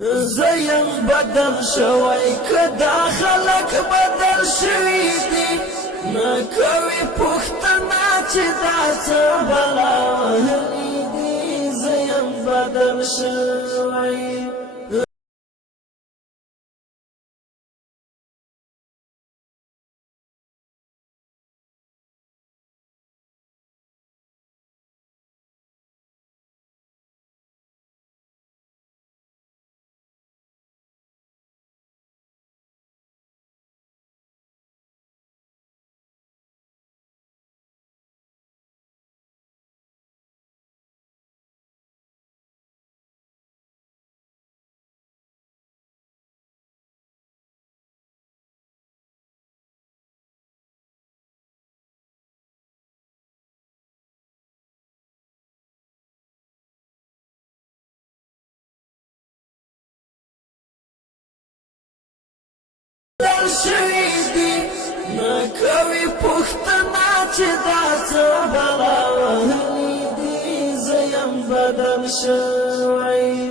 زیم بدل شوی کدا خلق بدل شوی دی نکوی پختنا چی دا چبلا وحلی دی زیم بدل شوی بدل شوی دی نکوی پختنا چی دا چبلا وحلی دی زیم بدل شوی